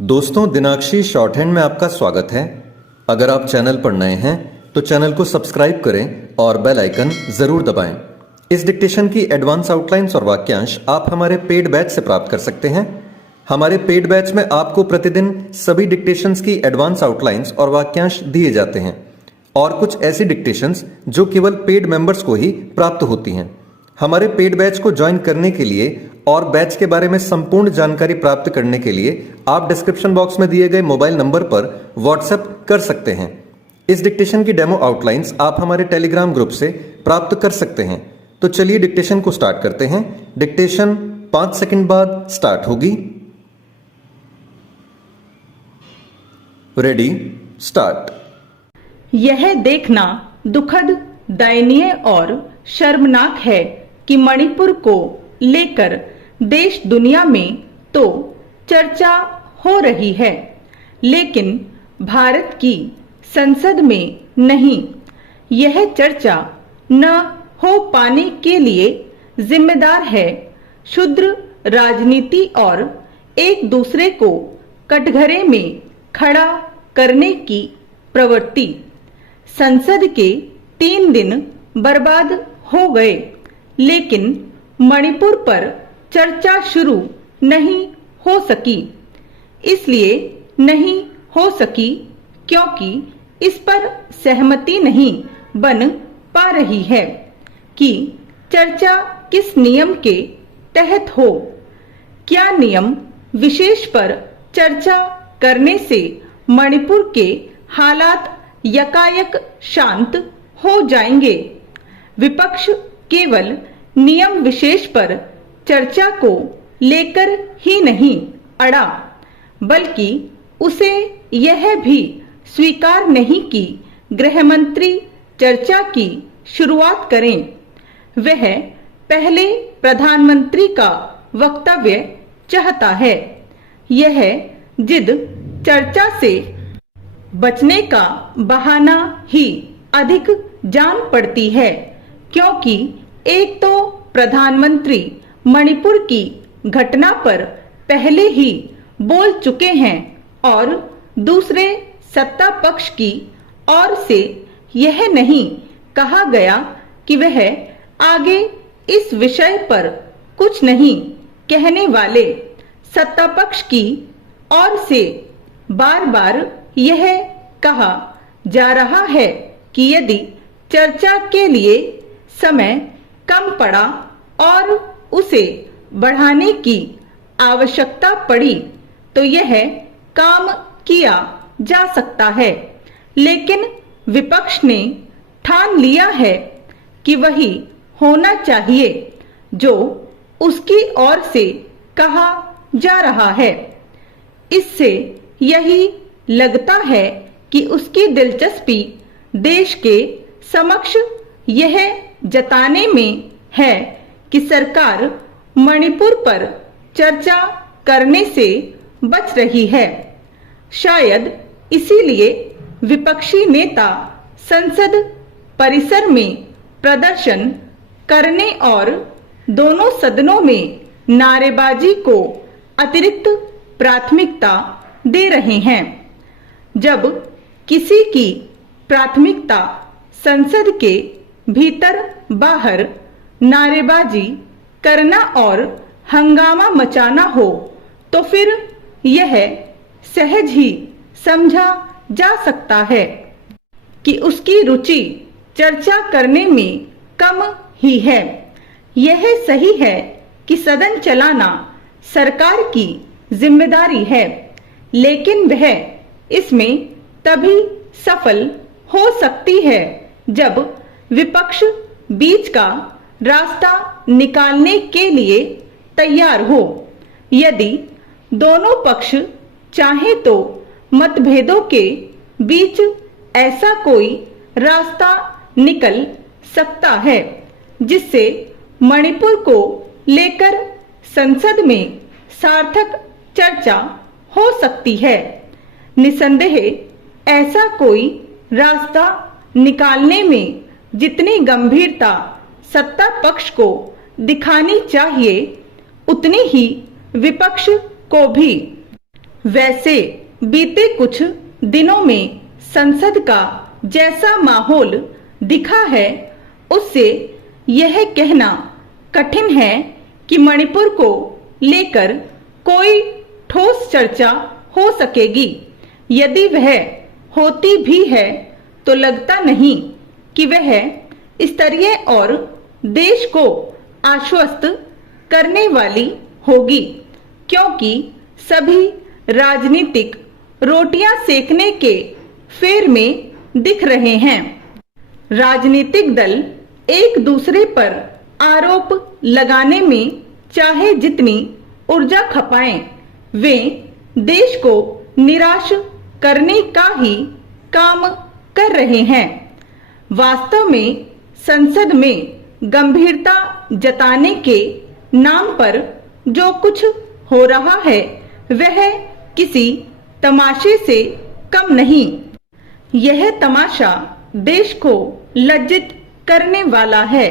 दोस्तों, दिनाक्षी short hand में आपका स्वागत है। अगर आप चैनल पर नए हैं तो चैनल को सब्सक्राइब करें और बेल आइकन जरूर दबाएं। इस डिक्टेशन की एडवांस आउटलाइंस और वाक्यांश आप हमारे पेड बैच से प्राप्त कर सकते हैं। हमारे पेड बैच में आपको प्रतिदिन सभी डिक्टेशंस की एडवांस आउटलाइंस और वाक्यांश दिए जाते हैं और कुछ ऐसी डिक्टेशंस जो केवल पेड मेंबर्स को ही प्राप्त होती हैं। हमारे पेड बैच को ज्वाइन करने के लिए और बैच के बारे में संपूर्ण जानकारी प्राप्त करने के लिए आप डिस्क्रिप्शन बॉक्स में दिए गए मोबाइल नंबर पर व्हाट्सएप कर सकते हैं। इस डिक्टेशन की डेमो आउटलाइंस आप हमारे टेलीग्राम ग्रुप से प्राप्त कर सकते हैं। तो चलिए डिक्टेशन को स्टार्ट करते हैं। डिक्टेशन 5 सेकंड बाद स्टार्ट होगी। Ready, start. यह देखना दुखद, दयनीय और शर्मनाक है कि मणिपुर को लेकर देश दुनिया में तो चर्चा हो रही है, लेकिन भारत की संसद में नहीं। यह चर्चा न हो पाने के लिए जिम्मेदार है क्षुद्र राजनीति और एक दूसरे को कटघरे में खड़ा करने की प्रवृत्ति। संसद के 3 दिन बर्बाद हो गए, लेकिन मणिपुर पर चर्चा शुरू नहीं हो सकी। इसलिए नहीं हो सकी क्योंकि इस पर सहमति नहीं बन पा रही है कि चर्चा किस नियम के तहत हो। क्या नियम विशेष पर चर्चा करने से मणिपुर के हालात यकायक शांत हो जाएंगे? विपक्ष केवल नियम विशेष पर चर्चा को लेकर ही नहीं अड़ा, बल्कि उसे यह भी स्वीकार नहीं कि गृह मंत्री चर्चा की शुरुआत करें। वह पहले प्रधानमंत्री का वक्तव्य चाहता है। यह जिद चर्चा से बचने का बहाना ही अधिक जान पड़ती है, क्योंकि एक तो प्रधानमंत्री मणिपुर की घटना पर पहले ही बोल चुके हैं और दूसरे सत्ता पक्ष की ओर से यह नहीं कहा गया कि वह आगे इस विषय पर कुछ नहीं कहने वाले। सत्ता पक्ष की ओर से बार बार यह कहा जा रहा है कि यदि चर्चा के लिए समय कम पड़ा और उसे बढ़ाने की आवश्यकता पड़ी तो यह काम किया जा सकता है, लेकिन विपक्ष ने ठान लिया है कि वही होना चाहिए जो उसकी ओर से कहा जा रहा है। इससे यही लगता है कि उसकी दिलचस्पी देश के समक्ष यह जताने में है कि सरकार मणिपुर पर चर्चा करने से बच रही है। शायद इसीलिए विपक्षी नेता संसद परिसर में प्रदर्शन करने और दोनों सदनों में नारेबाजी को अतिरिक्त प्राथमिकता दे रहे हैं। जब किसी की प्राथमिकता संसद के भीतर बाहर नारेबाजी करना और हंगामा मचाना हो तो फिर यह सहज ही समझा जा सकता है कि उसकी रुचि चर्चा करने में कम ही है। यह सही है कि सदन चलाना सरकार की जिम्मेदारी है, लेकिन वह इसमें तभी सफल हो सकती है जब विपक्ष बीच का रास्ता निकालने के लिए तैयार हो। यदि दोनों पक्ष चाहे तो मतभेदों के बीच ऐसा कोई रास्ता निकल सकता है जिससे मणिपुर को लेकर संसद में सार्थक चर्चा हो सकती है। निसंदेह ऐसा कोई रास्ता निकालने में जितनी गंभीरता सत्ता पक्ष को दिखानी चाहिए, उतनी ही विपक्ष को भी। वैसे बीते कुछ दिनों में संसद का जैसा माहौल दिखा है, उससे यह कहना कठिन है कि मणिपुर को लेकर कोई ठोस चर्चा हो सकेगी। यदि वह होती भी है तो लगता नहीं कि वह स्तरीय और देश को आश्वस्त करने वाली होगी, क्योंकि सभी राजनीतिक रोटियां सेकने के फेर में दिख रहे हैं। राजनीतिक दल एक दूसरे पर आरोप लगाने में चाहे जितनी ऊर्जा खपाएं, वे देश को निराश करने का ही काम कर रहे हैं। वास्तव में संसद में गंभीरता जताने के नाम पर जो कुछ हो रहा है वह किसी तमाशे से कम नहीं। यह तमाशा देश को लज्जित करने वाला है।